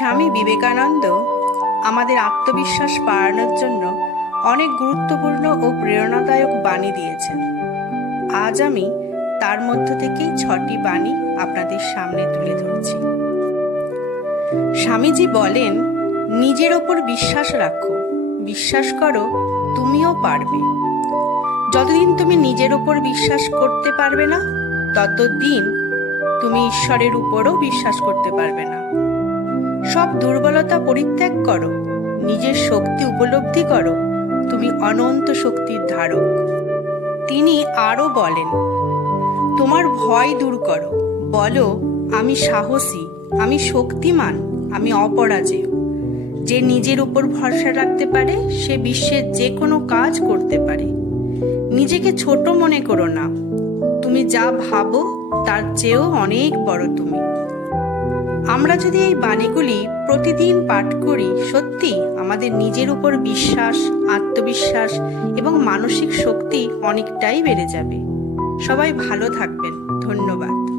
স্বামী বিবেকানন্দ আমাদের আত্মবিশ্বাস বাড়ানোর জন্য অনেক গুরুত্বপূর্ণ ও প্রেরণাদায়ক বাণী দিয়েছেন। আজ আমি তার মধ্য থেকেই ছটি বাণী আপনাদের সামনে তুলে ধরছি। স্বামীজি বলেন, নিজের ওপর বিশ্বাস রাখো, বিশ্বাস করো, তুমিও পারবে। যতদিন তুমি নিজের ওপর বিশ্বাস করতে পারবে না, ততদিন তুমি ঈশ্বরের উপরও বিশ্বাস করতে পারবে না। সব দুর্বলতা পরিত্যাগ করো। নিজের শক্তি উপলব্ধি করো। তুমি অনন্ত শক্তির ধারক। তিনি আরও বলেন, তোমার ভয় দূর করো। বলো, আমি সাহসী, আমি শক্তিমান, আমি অপরাজেয়। যে নিজের উপর ভরসা রাখতে পারে, সে বিশ্বের যে কোনো কাজ করতে পারে। নিজেকে ছোট মনে করো না। তুমি যা ভাবো, তার চেয়েও অনেক বড় তুমি। আমরা যদি এই বাণীগুলি প্রতিদিন পাঠ করি সত্যি আমাদের নিজের উপর বিশ্বাস, আত্মবিশ্বাস এবং মানসিক শক্তি অনেকটাই বেড়ে যাবে। সবাই ভালো থাকবেন। ধন্যবাদ।